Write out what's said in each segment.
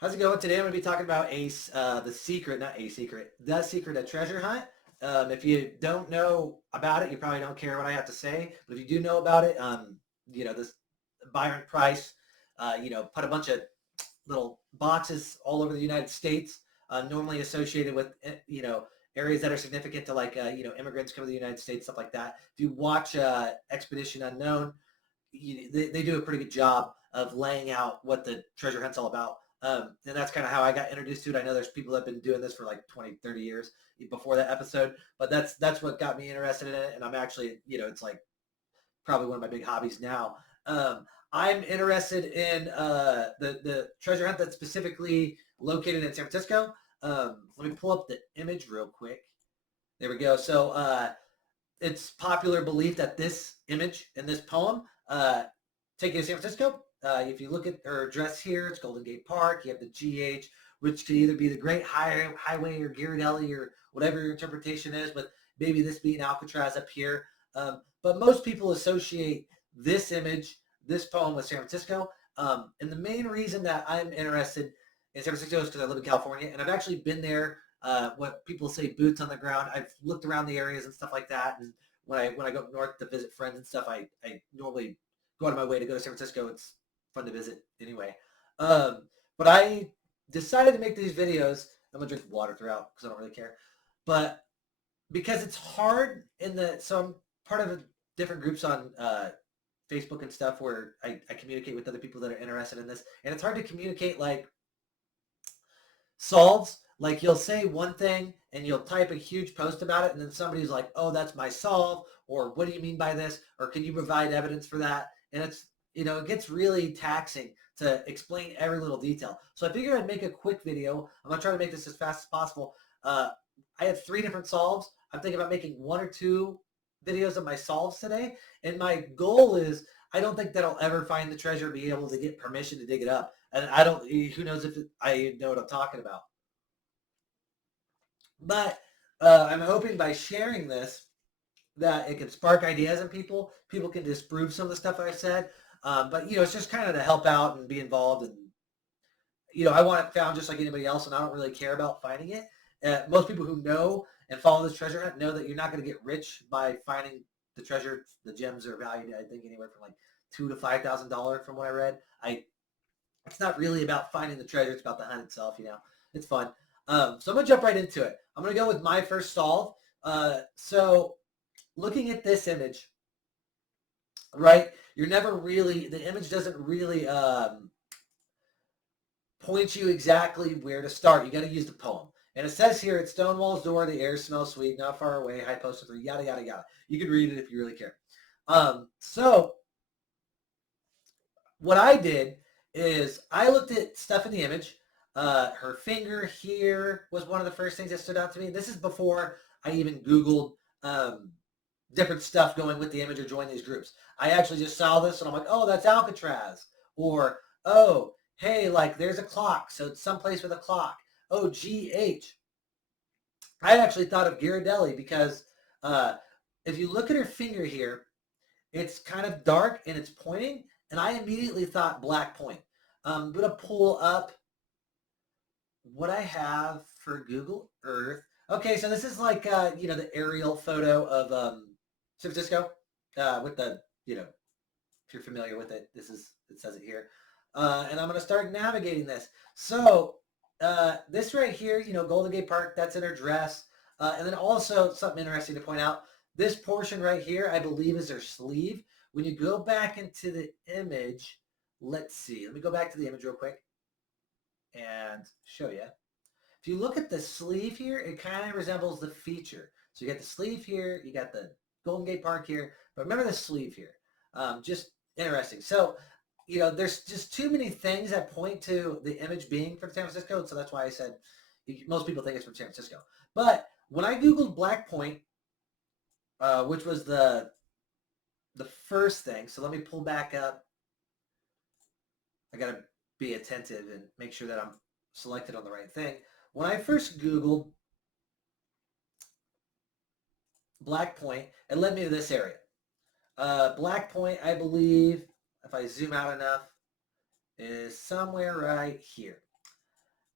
How's it going? Today I'm going to be talking about the secret, not a secret, the secret of treasure hunt. If you don't know about it, you probably don't care what I have to say. But if you do know about it, this Byron Preiss, put a bunch of little boxes all over the United States, normally associated with, areas that are significant to immigrants coming to the United States, stuff like that. If you watch Expedition Unknown, they do a pretty good job of laying out what the treasure hunt's all about. And that's kind of how I got introduced to it. I know there's people that have been doing this for like 20, 30 years before that episode, but that's what got me interested in it. And I'm actually, it's like probably one of my big hobbies now. I'm interested in the treasure hunt that's specifically located in San Francisco. Let me pull up the image real quick. There we go. So it's popular belief that this image in this poem take you to San Francisco. If you look at her address here, it's Golden Gate Park. You have the GH, which could either be the Great Highway or Ghirardelli or whatever your interpretation is, but maybe this being Alcatraz up here. But most people associate this image, this poem with San Francisco. And the main reason that I'm interested in San Francisco is because I live in California, and I've actually been there. What people say, boots on the ground. I've looked around the areas and stuff like that. And when I go up north to visit friends and stuff, I normally go out of my way to go to San Francisco. It's fun to visit anyway. But I decided to make these videos. I'm gonna drink water throughout because I don't really care. But because it's hard so I'm part of different groups on Facebook and stuff where I communicate with other people that are interested in this, and it's hard to communicate like solves. Like you'll say one thing and you'll type a huge post about it, and then somebody's like, "Oh, that's my solve," or "What do you mean by this?" or "Can you provide evidence for that?" And it gets really taxing to explain every little detail. So I figured I'd make a quick video. I'm gonna try to make this as fast as possible. I have 3 different solves. I'm thinking about making 1 or 2 videos of my solves today, and my goal is I don't think that I'll ever find the treasure, be able to get permission to dig it up, and I don't. Who knows if I know what I'm talking about? But I'm hoping by sharing this that it can spark ideas in people. People can disprove some of the stuff I said. But it's just kind of to help out and be involved. And I want it found just like anybody else, and I don't really care about finding it. Most people who know and follow this treasure hunt know that you're not going to get rich by finding the treasure. The gems are valued, I think, anywhere from like $2,000 to $5,000 from what I read. It's not really about finding the treasure. It's about the hunt itself. It's fun. So I'm gonna jump right into it. I'm gonna go with my first solve. So looking at this image, right? The image doesn't really point you exactly where to start. You got to use the poem. And it says here, at Stonewall's door, the air smells sweet, not far away, high post of 3, yada, yada, yada. You can read it if you really care. So what I did is I looked at stuff in the image. Her finger here was one of the first things that stood out to me. This is before I even Googled different stuff going with the image or join these groups. I actually just saw this and I'm like, oh, that's Alcatraz. Or, oh, hey, like there's a clock. So it's someplace with a clock. Oh, GH. I actually thought of Ghirardelli because if you look at her finger here, it's kind of dark and it's pointing. And I immediately thought Black Point. I'm going to pull up what I have for Google Earth. Okay, so this is like, the aerial photo of San Francisco with the, if you're familiar with it, it says it here. And I'm going to start navigating this. So this right here, Golden Gate Park, that's in her dress. And then also something interesting to point out, this portion right here, I believe is her sleeve. When you go back into the image, let's see. Let me go back to the image real quick and show you. If you look at the sleeve here, it kind of resembles the feature. So you got the sleeve here, you got the Golden Gate Park here, but remember the sleeve here. Just interesting. So, there's just too many things that point to the image being from San Francisco, so that's why I said most people think it's from San Francisco. But when I Googled Black Point, which was the first thing, so let me pull back up. I got to be attentive and make sure that I'm selected on the right thing. When I first Googled Black Point, it led me to this area. Black Point, I believe, if I zoom out enough, is somewhere right here.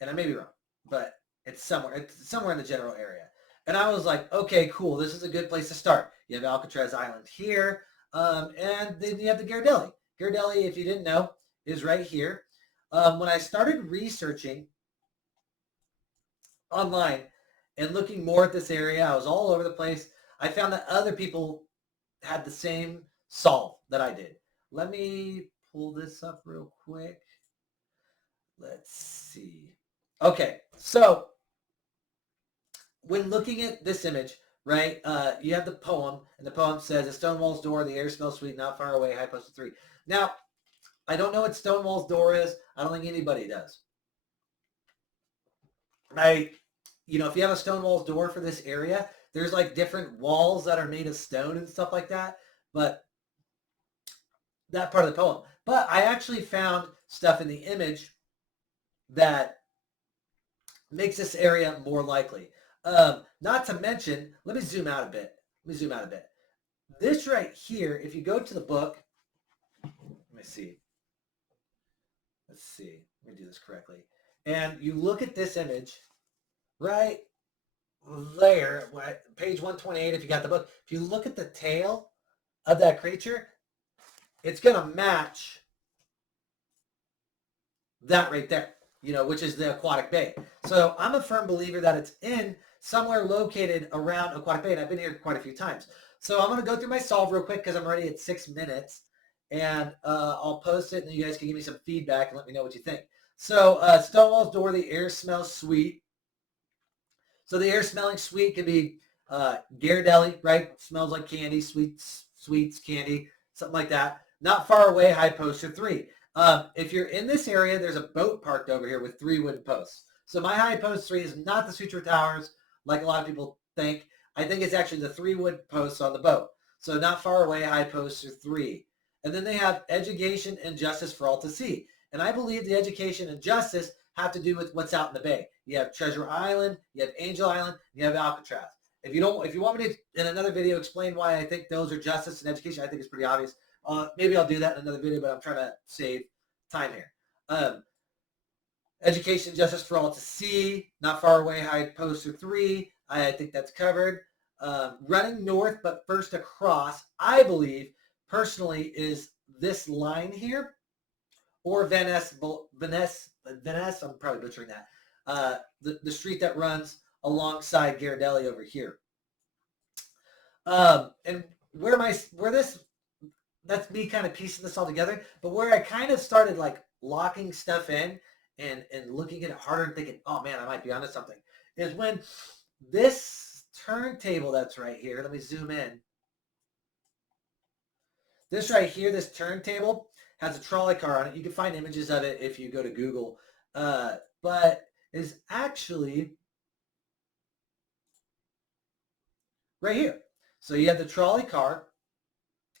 and I may be wrong, but it's somewhere in the general area. And I was like, okay, cool. This is a good place to start. You have Alcatraz Island here, and then you have the Ghirardelli. Ghirardelli, if you didn't know, is right here. When I started researching online and looking more at this area, I was all over the place. I found that other people had the same solve that I did. Let me pull this up real quick. Let's see. Okay, so when looking at this image, right, you have the poem, and the poem says, "A Stonewall's door, the air smells sweet, not far away, high posted 3." Now, I don't know what Stonewall's door is. I don't think anybody does. If you have a Stonewall's door for this area, there's like different walls that are made of stone and stuff like that, but that part of the poem. But I actually found stuff in the image that makes this area more likely. Not to mention, let me zoom out a bit. This right here, if you go to the book, let me see. Let's see. Let me do this correctly. And you look at this image right there, page 128, if you got the book. If you look at the tail of that creature, it's going to match that right there, which is the Aquatic Bay. So I'm a firm believer that it's in somewhere located around Aquatic Bay, and I've been here quite a few times. So I'm going to go through my solve real quick because I'm already at 6 minutes, and I'll post it, and you guys can give me some feedback and let me know what you think. So Stonewall's door, the air smells sweet. So the air smelling sweet can be Ghirardelli, right? Smells like candy, sweets, candy, something like that. Not far away, high poster 3. If you're in this area, there's a boat parked over here with 3 wooden posts. So my high post 3 is not the Suture Towers, like a lot of people think. I think it's actually the 3 wood posts on the boat. So not far away, high poster 3. And then they have education and justice for all to see. And I believe the education and justice have to do with what's out in the bay. You have Treasure Island, you have Angel Island, you have Alcatraz. If you want me to, in another video, explain why I think those are justice and education, I think it's pretty obvious. Maybe I'll do that in another video, but I'm trying to save time here. Education, justice for all to see, not far away, high poster 3. I think that's covered. Running north, but first across, I believe, personally, is this line here, or Venice, I'm probably butchering that. The street that runs alongside Ghirardelli over here. And that's me kind of piecing this all together, but where I kind of started like locking stuff in and looking at it harder and thinking, oh man, I might be onto something, is when this turntable that's right here, let me zoom in. This right here, this turntable, has a trolley car on it. You can find images of it if you go to Google, but is actually right here. So you have the trolley car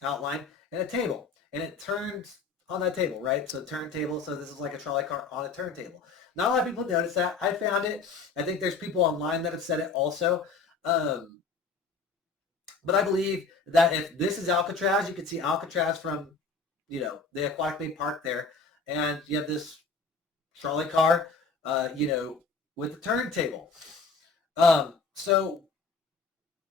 outline and a table, and it turns on that table, right? So turntable, so this is like a trolley car on a turntable. Not a lot of people notice that. I found it. I think there's people online that have said it also. But I believe that if this is Alcatraz, you can see Alcatraz from, the Aquatic Bay Park there, and you have this trolley car, with the turntable. So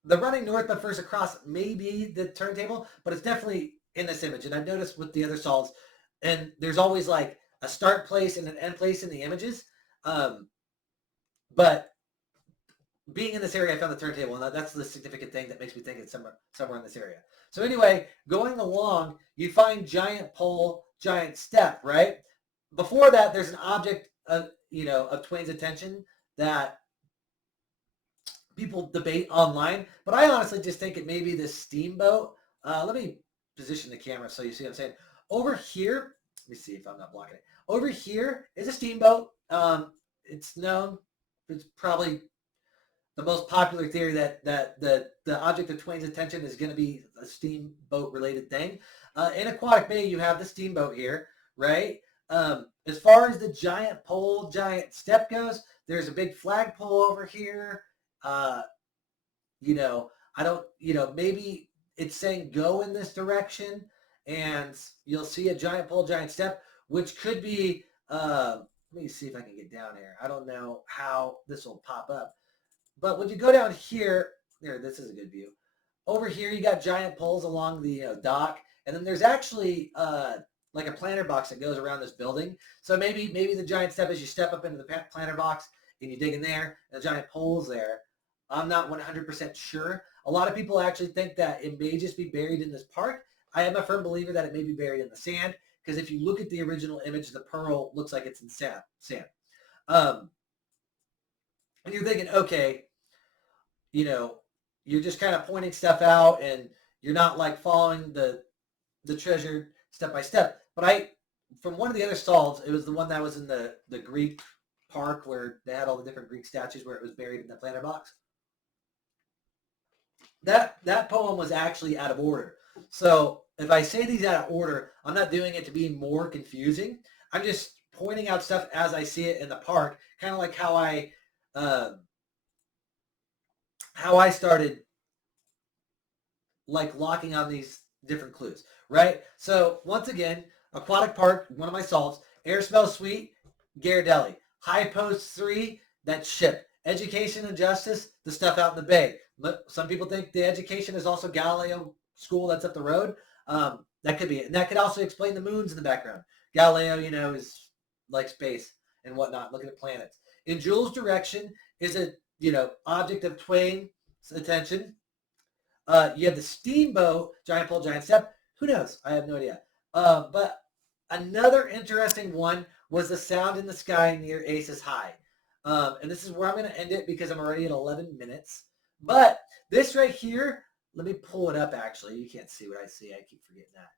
the running north but first across may be the turntable, but it's definitely in this image. And I've noticed with the other solves, and there's always like a start place and an end place in the images. But being in this area, I found the turntable, and that's the significant thing that makes me think it's somewhere in this area. So anyway, going along, you find giant pole, giant step, right? Before that, there's an object of Twain's attention that people debate online, but I honestly just think it may be this steamboat. Let me position the camera so you see what I'm saying. Over here, let me see if I'm not blocking it. Over here is a steamboat. It's known. It's probably the most popular theory that the object of Twain's attention is going to be a steamboat related thing. In Aquatic Bay, you have the steamboat here, right? As far as the giant pole, giant step goes, there's a big flagpole over here. I don't, maybe it's saying go in this direction, and you'll see a giant pole, giant step, which could be let me see if I can get down here. I don't know how this will pop up. But when you go down here, this is a good view. Over here, you got giant poles along the dock. And then there's actually like a planter box that goes around this building. So maybe the giant step is you step up into the planter box and you dig in there, and the giant poles there. I'm not 100% sure. A lot of people actually think that it may just be buried in this park. I am a firm believer that it may be buried in the sand, because if you look at the original image, the pearl looks like it's in sand. And you're thinking, okay, you're just kind of pointing stuff out, and you're not like following the treasure step by step. But from one of the other stalls, it was the one that was in the Greek park where they had all the different Greek statues where it was buried in the planter box. That poem was actually out of order. So if I say these out of order, I'm not doing it to be more confusing. I'm just pointing out stuff as I see it in the park, kind of like how I started like locking on these different clues, right? So once again, Aquatic Park, one of my solves. Air smells sweet, Ghirardelli. High Post 3, that's ship. Education and Justice, the stuff out in the bay. Some people think the education is also Galileo School that's up the road. That could be it. And that could also explain the moons in the background. Galileo, is like space and whatnot, looking at planets. In Jules' direction is a, object of Twain's attention. You have the steamboat, giant pole, giant step. Who knows? I have no idea. But another interesting one was the sound in the sky near Aces High. And this is where I'm going to end it because I'm already at 11 minutes. But this right here, let me pull it up actually. You can't see what I see. I keep forgetting that.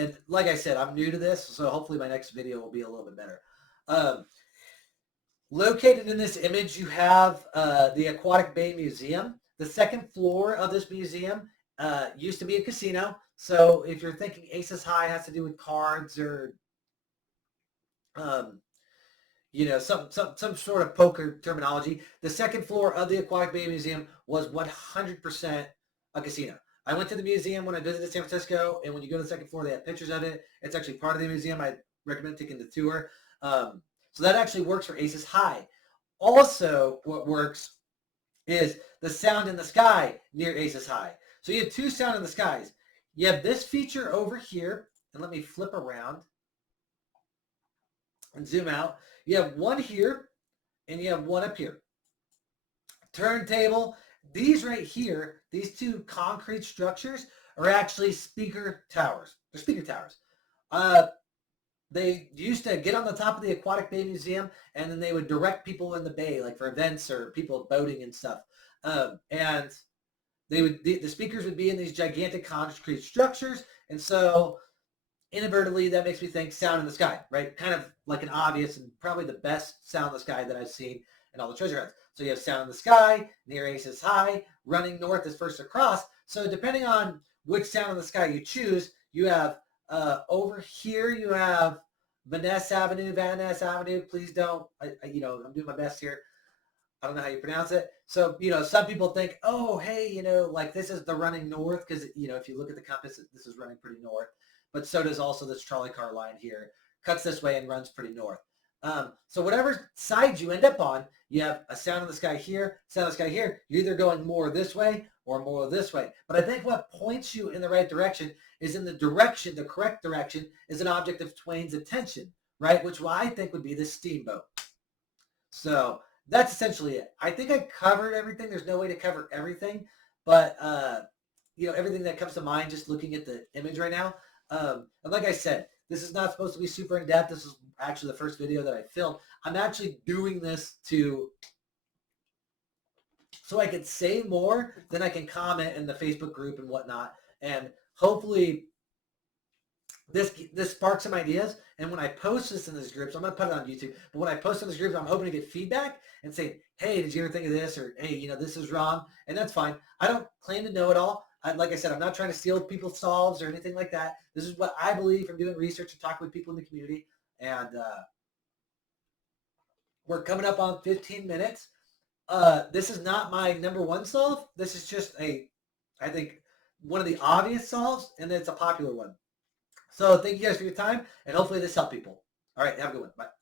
And like I said, I'm new to this, so hopefully my next video will be a little bit better. Located in this image, you have the Aquatic Bay Museum. The second floor of this museum used to be a casino. So if you're thinking Aces High has to do with cards or some sort of poker terminology, the second floor of the Aquatic Bay Museum was 100% a casino. I went to the museum when I visited San Francisco, and when you go to the second floor, they have pictures of it. It's actually part of the museum. I recommend taking the tour. So that actually works for Aces High. Also, what works is the sound in the sky near Aces High. So you have two sound in the skies. You have this feature over here, and let me flip around and zoom out. You have one here, and you have one up here. Turntable. These right here, these two concrete structures are actually speaker towers. They're speaker towers. They used to get on the top of the Aquatic Bay Museum, and then they would direct people in the bay, like for events or people boating and stuff. And the speakers would be in these gigantic concrete structures, and so inadvertently that makes me think sound in the sky, right? Kind of like an obvious and probably the best sound in the sky that I've seen in all the treasure hunts. So you have sound in the sky, near Aces High, running north is first across. So depending on which sound in the sky you choose, you have over here you have Van Ness Avenue. Please don't, I'm doing my best here. I don't know how you pronounce it. So, some people think, oh, hey, like this is the running north because, if you look at the compass, this is running pretty north. But so does also this trolley car line here. Cuts this way and runs pretty north. So whatever side you end up on, you have a sound in the sky here, sound in the sky here. You're either going more this way or more this way. But I think what points you in the right direction is in the correct direction is an object of Twain's attention, right? Which I think would be this steamboat. So that's essentially it. I think I covered everything. There's no way to cover everything, but everything that comes to mind just looking at the image right now. And like I said, this is not supposed to be super in depth. This is actually the first video that I filmed. I'm actually doing this so I could say more, then I can comment in the Facebook group and whatnot. And hopefully this sparks some ideas. And when I post this in these groups, I'm going to put it on YouTube, but when I post in these groups, I'm hoping to get feedback and say, hey, did you ever think of this? Or, hey, this is wrong. And that's fine. I don't claim to know it all. Like I said, I'm not trying to steal people's solves or anything like that. This is what I believe from doing research and talking with people in the community. And we're coming up on 15 minutes. This is not my number one solve. This is just I think, one of the obvious solves, and it's a popular one. So thank you guys for your time, and hopefully this helped people. All right, have a good one. Bye.